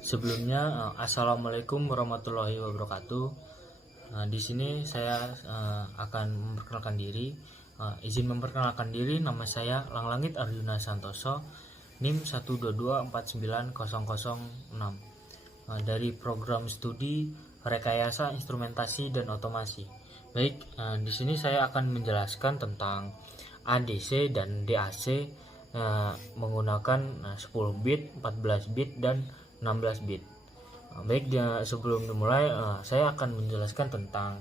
Sebelumnya, assalamualaikum warahmatullahi wabarakatuh. Di sini saya akan memperkenalkan diri. Izin memperkenalkan diri, nama saya Langlangit Arjuna Santoso, NIM 122490006, dari program studi Rekayasa Instrumentasi dan Otomasi. Baik, di sini saya akan menjelaskan tentang ADC dan DAC menggunakan 10 bit, 14 bit, dan 16 bit. Baik, sebelum dimulai saya akan menjelaskan tentang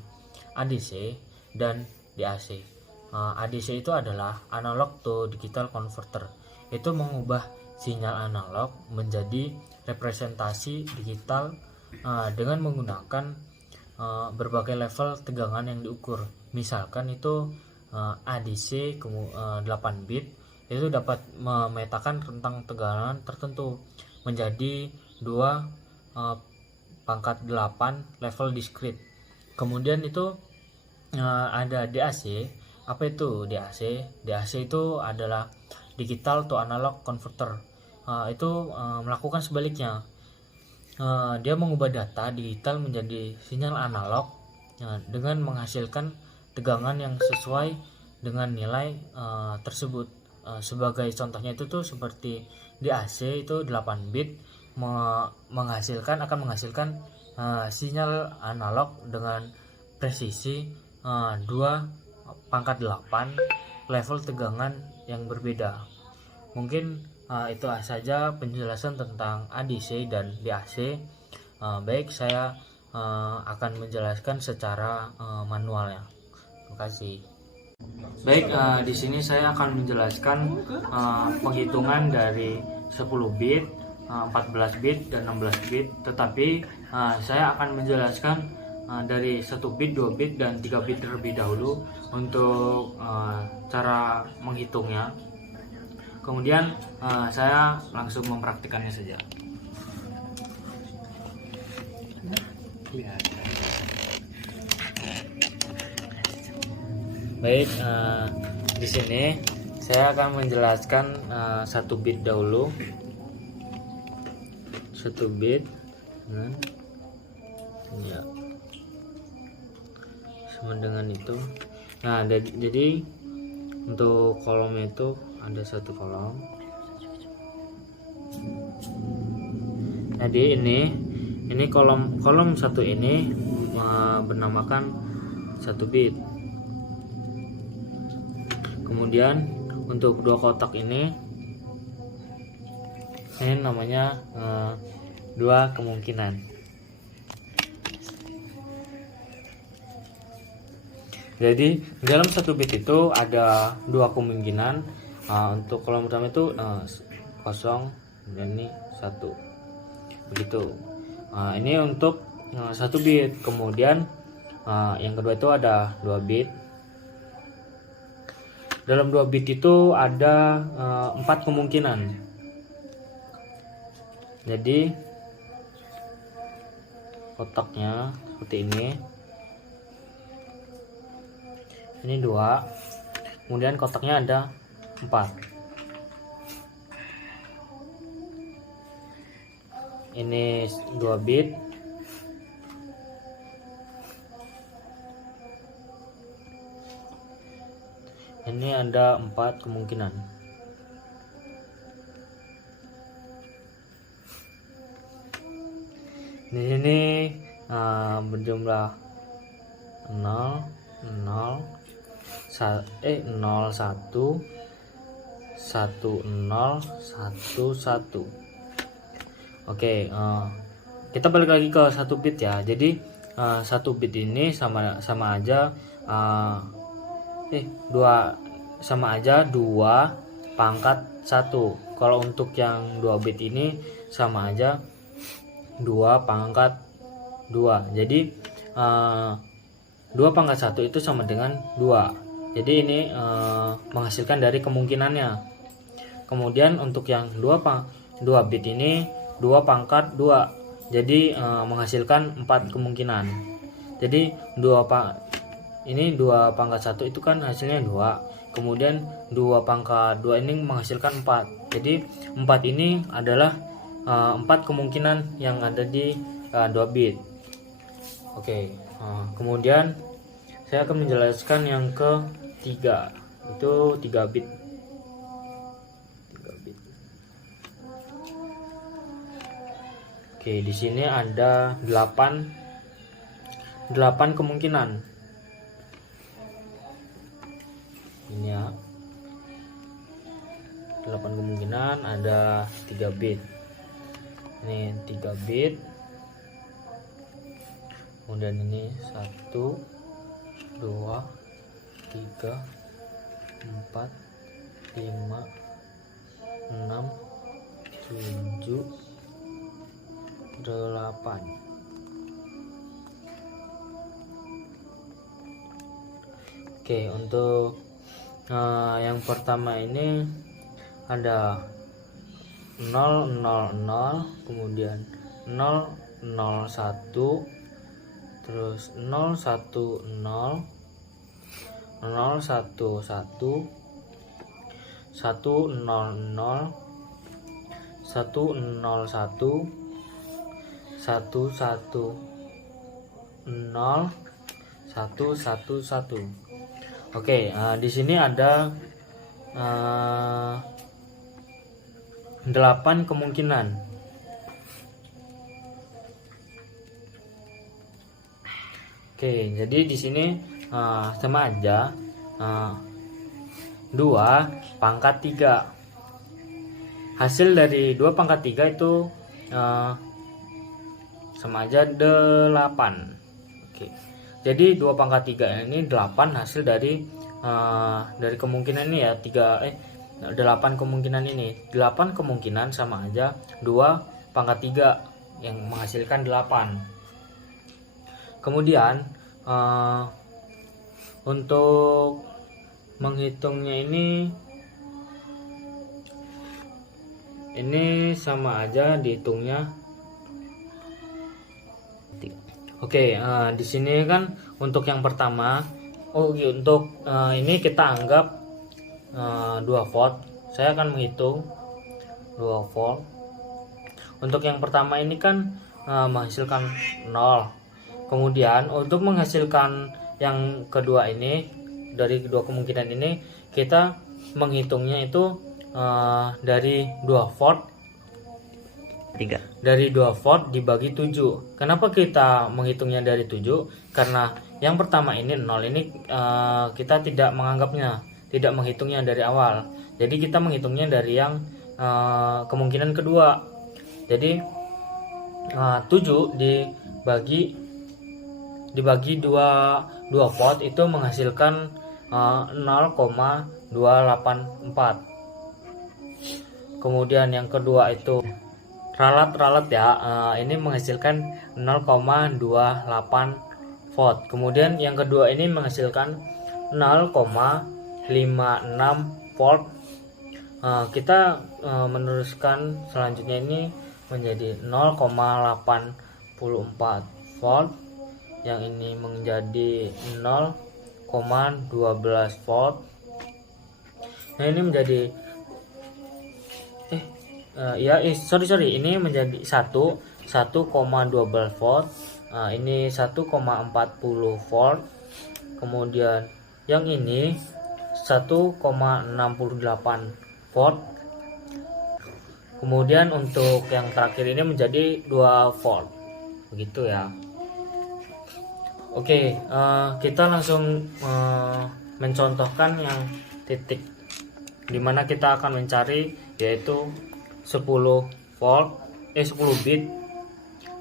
ADC dan DAC. ADC itu adalah analog to digital converter. Itu mengubah sinyal analog menjadi representasi digital dengan menggunakan berbagai level tegangan yang diukur. Misalkan itu ADC 8 bit itu dapat memetakan rentang tegangan tertentu menjadi 2/8 level discrete. Kemudian itu ada DAC. Apa itu DAC? DAC itu adalah digital to analog converter. Itu melakukan sebaliknya. Dia mengubah data digital menjadi sinyal analog dengan menghasilkan tegangan yang sesuai dengan nilai tersebut. Sebagai contohnya itu tuh seperti DAC itu 8 bit akan menghasilkan sinyal analog dengan presisi 2/8 level tegangan yang berbeda. Mungkin itu saja penjelasan tentang ADC dan DAC. Baik, saya akan menjelaskan secara manualnya. Terima kasih. Baik, di sini saya akan menjelaskan penghitungan dari 10 bit, 14 bit, dan 16 bit. Tetapi saya akan menjelaskan dari 1 bit, 2 bit, dan 3 bit terlebih dahulu untuk cara menghitungnya. Kemudian saya langsung mempraktikannya saja. Baik, di sini saya akan menjelaskan 1 bit dahulu. 1 bit, ya, sama dengan itu. Nah, jadi untuk kolom itu ada 1 kolom. Jadi ini kolom 1 ini bernamakan 1 bit. Kemudian untuk 2 kotak ini namanya 2 kemungkinan. Jadi dalam 1 bit itu ada 2 kemungkinan. Untuk kolom pertama itu 0 dan ini 1, begitu. Ini untuk 1 bit. Kemudian yang kedua itu ada 2 bit. Dalam 2 bit itu ada 4 kemungkinan. Jadi kotaknya seperti ini. Ini 2. Kemudian kotaknya ada 4. Ini 2 bit. Ini ada 4 kemungkinan. Di sini berjumlah 0, 0, 0, 1, 1, 0, 1, 1. Oke, kita balik lagi ke 1 bit ya. Jadi 1 bit ini sama aja 2/1. Kalau untuk yang 2 bit ini sama aja 2/2. Jadi 2/1 itu sama dengan 2. Jadi ini menghasilkan dari kemungkinannya. Kemudian untuk yang 2 bit ini 2/2. Jadi menghasilkan 4 kemungkinan. Jadi 2/1 itu kan hasilnya 2. Kemudian 2/2 ini menghasilkan 4. Jadi 4 ini adalah 4 kemungkinan yang ada di 2 bit. Oke, kemudian saya akan menjelaskan yang ketiga, itu 3 bit. Oke, di sini ada 8 kemungkinan. Ini ya. 8 kemungkinan, ada 3 bit. Ini 3 bit. Kemudian ini 1 2 3 4 5 6 7 8. Oke, untuk yang pertama ini ada 000, kemudian 001, terus 010, 011, 100, 101, 110, 111. Oke, di sini ada 8 kemungkinan. Oke, jadi di sini sama aja 2 pangkat 3. Hasil dari 2 pangkat 3 itu sama aja 8. Oke. Jadi 2 pangkat 3 ini 8 hasil dari kemungkinan ini ya, 8 kemungkinan ini. 8 kemungkinan sama aja 2 pangkat 3 yang menghasilkan 8. Kemudian untuk menghitungnya ini sama aja dihitungnya. Oke, di sini kan untuk yang pertama, untuk ini kita anggap 2 volt. Saya akan menghitung 2 volt. Untuk yang pertama ini kan menghasilkan 0. Kemudian untuk menghasilkan yang kedua ini, dari kedua kemungkinan ini kita menghitungnya itu dari 2 volt. Dari 2 volt dibagi 7. Kenapa kita menghitungnya dari 7? Karena yang pertama ini 0 ini kita tidak menganggapnya, tidak menghitungnya dari awal. Jadi kita menghitungnya dari yang kemungkinan kedua. Jadi 7 dibagi 2 volt itu menghasilkan 0,284. Kemudian yang kedua itu ralat ya, ini menghasilkan 0,28 volt. Kemudian yang kedua ini menghasilkan 0,56 volt. Kita meneruskan selanjutnya ini menjadi 0,84 volt. Yang ini menjadi 0,12 volt. Nah ini menjadi sorry ini menjadi 1,12 volt. Ini 1,40 volt. Kemudian yang ini 1,68 volt. Kemudian untuk yang terakhir ini menjadi 2 volt. Begitu ya. Oke, kita langsung mencontohkan yang titik dimana kita akan mencari, yaitu 10 volt 10 bit.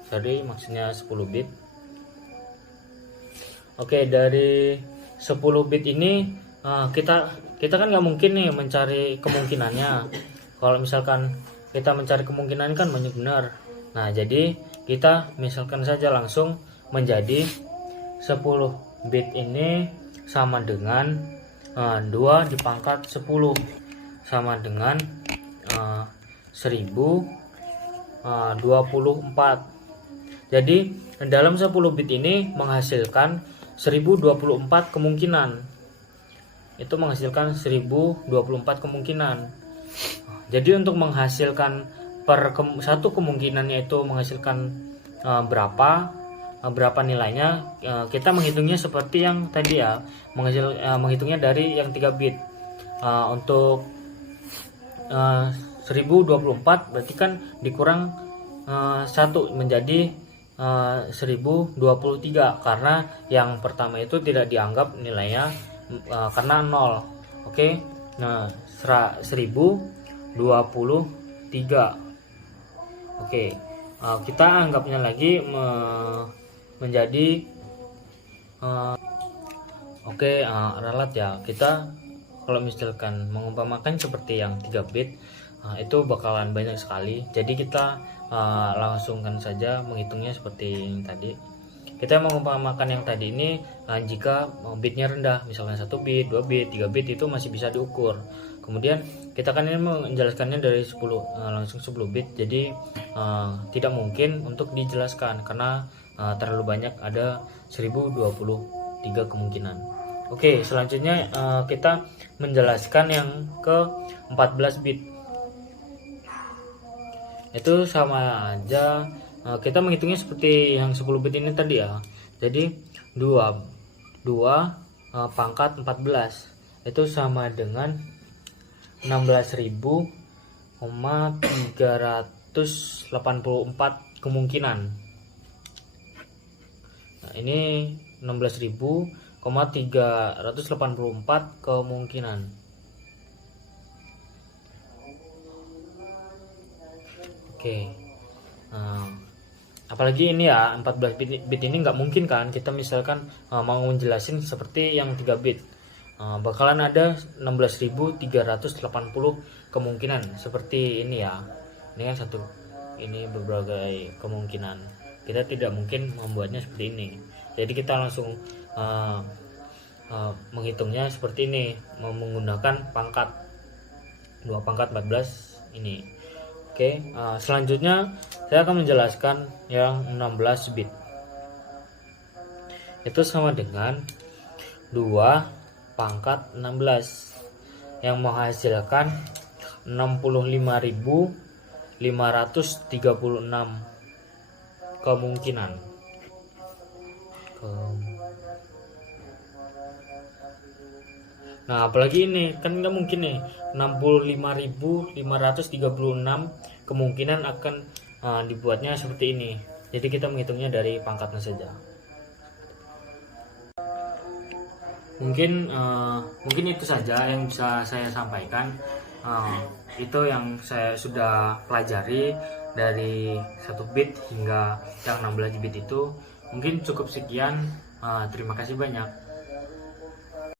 Jadi maksudnya 10 bit. Oke, dari 10 bit ini kita kan nggak mungkin nih mencari kemungkinannya. Kalau misalkan kita mencari kemungkinan kan banyak benar. Nah, jadi kita misalkan saja langsung menjadi 10 bit ini sama dengan 2 dipangkat 10 sama dengan 1024. Jadi dalam 10 bit ini menghasilkan 1024 kemungkinan. Itu menghasilkan 1024 kemungkinan. Jadi untuk menghasilkan satu kemungkinannya itu menghasilkan berapa nilainya. Kita menghitungnya seperti yang tadi ya, menghitungnya dari yang 3 bit. Untuk 1024 berarti kan dikurang 1 menjadi 1023, karena yang pertama itu tidak dianggap nilainya karena 0. Oke. Nah, 1023. Oke. Kita anggapnya lagi menjadi ralat ya. Kita kalau misalkan mengumpamakan seperti yang 3 bit, itu bakalan banyak sekali. Jadi kita langsungkan saja menghitungnya seperti yang tadi. Kita mengumpamakan yang tadi ini, jika bitnya rendah, misalnya 1 bit, 2 bit, 3 bit, itu masih bisa diukur. Kemudian kita kan ini menjelaskannya dari 10 langsung 10 bit, jadi tidak mungkin untuk dijelaskan karena terlalu banyak, ada 1023 kemungkinan. Oke, selanjutnya kita menjelaskan yang ke 14 bit. Itu sama aja, kita menghitungnya seperti yang 10 bit ini tadi ya. Jadi 2 pangkat 14 itu sama dengan 16.384 kemungkinan. Nah, ini 16.384 kemungkinan. Oke. Apalagi ini ya, 14 bit ini nggak mungkin kan kita misalkan mau menjelasin seperti yang 3 bit. Bakalan ada 16.380 kemungkinan seperti ini ya. Ini kan ini berbagai kemungkinan. Kita tidak mungkin membuatnya seperti ini. Jadi kita langsung menghitungnya seperti ini, menggunakan pangkat 2 pangkat 14 ini. Oke, selanjutnya saya akan menjelaskan yang 16 bit. Itu sama dengan 2 pangkat 16 yang menghasilkan 65.536 kemungkinan. Nah, apalagi ini kan nggak mungkin nih, 65.536 kemungkinan akan dibuatnya seperti ini. Jadi kita menghitungnya dari pangkatnya saja. Mungkin itu saja yang bisa saya sampaikan. Itu yang saya sudah pelajari dari 1 bit hingga yang 16 bit itu. Mungkin cukup sekian. Terima kasih banyak.